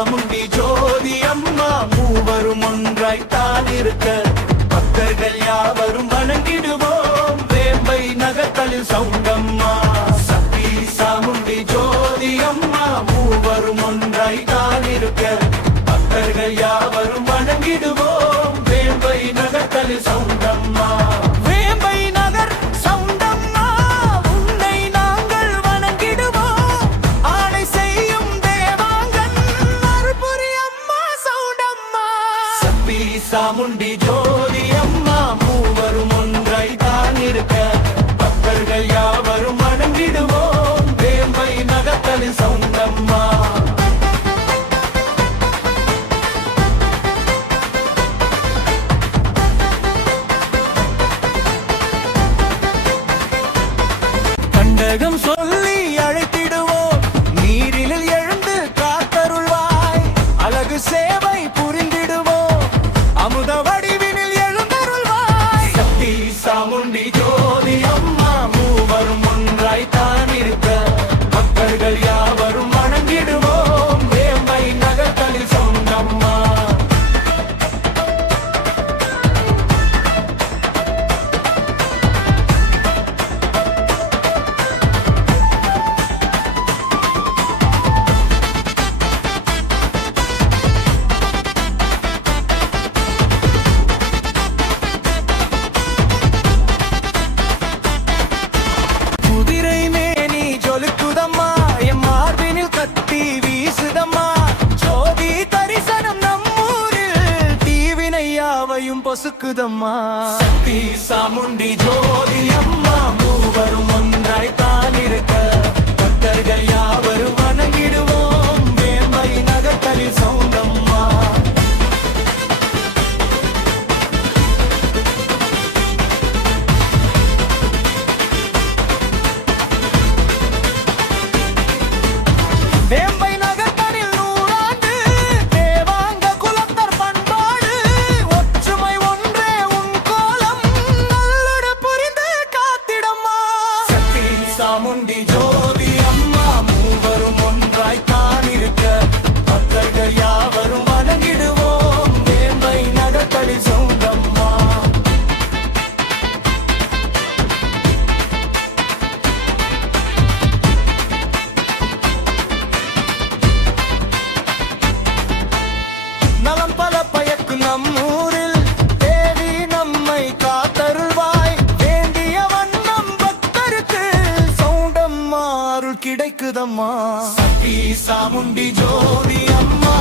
சாமுண்டி ஜோதி அம்மா மூவரும் ஒன்றாய்த்தான் இருக்க பக்தர்கள் யாவரும் வணங்கிடுவோம் வேம்பை நகர்த்தலில் சவுண்டம்மா. சக்தி சாமுண்டி ஜோதி அம்மா மூவரும் ஒன்றாய்த்தான் இருக்க பக்தர்கள் யாவரும் வணங்கிடுவோம் வேம்பை நகர்த்தலில் சவுண்டம்மா. வேம்பை நகர் சவுண்டம்மா உன்னை நாங்கள் வணங்கிடுவோம் ஆணை செய்யும் தேவாங்கன் அருள்புரி அம்மா சவுண்டம்மா. சக்தி சாமுண்டி ஜோதி அம்மா மூவரும் ஒன்றாய்த்தான் இருக்க பக்தர்கள் யாவரும் வணங்கிடுவோம் வேம்பை நகர்த்தலில் சவுண்டம்மா. கண்டகம் சொல்லி அழைத்திடுவோம் நீரில் எழுந்து காத்தருள்வாய் அழகு சேவை புரிந்திடுவோம் அமுத வடிவினில் எழுந்தருள்வாய். சக்தி சாமுண்டி ஜோதி அம்மா மூவரும் ஒன்றாய்த்தான் இருக்க பக்தர்கள் யாவரும் வணங்கிடுவோம் வேம்பை நகர்த்தலில் சவுண்டம்மா. குதிரை மேனி ஜொலிக்குதம்மா எம் மார்பினில் கத்தி வீசுதம்மா ஜோதி தரிசனம் நம்மூரில் தீவினை யாவையும் பொசுக்குதம்மா. சக்தி சாமுண்டி ஜோதி அம்மா மூவரும் ஒன்றாய்த்தான் இருக்க பக்தர்கள் யாவரும் வணங்கிடுவோம் வேம்பை நகர்த்தலில் சவுண்டம்மா. வேம்பை நகர்த்தலில் நூறாண்டு தேவாங்க குலத்தர் பண்பாடு ஒற்றுமை ஒன்றே உன் கோலம் நல்லடு புரிந்து காத்திடம்மா. சக்தி சாமுண்டி ஜோதி அம்மா மூவரும் ஒன்றாய்த்தான் இருக்க பக்தர்கள் யாவரும் வணங்கிடுவோம் வேம்பை நகர்த்தலில் சவுண்டம்மா. நலம் பல பயக்கும் நம்மூரில் தேவி நம்மை காத்தருள்வாய் வேண்டிய வண்ணம் பக்தருக்கு சவுண்டம்மா அருள் கிடைக்குதம்மா. சக்தி சாமுண்டி ஜோதி அம்மா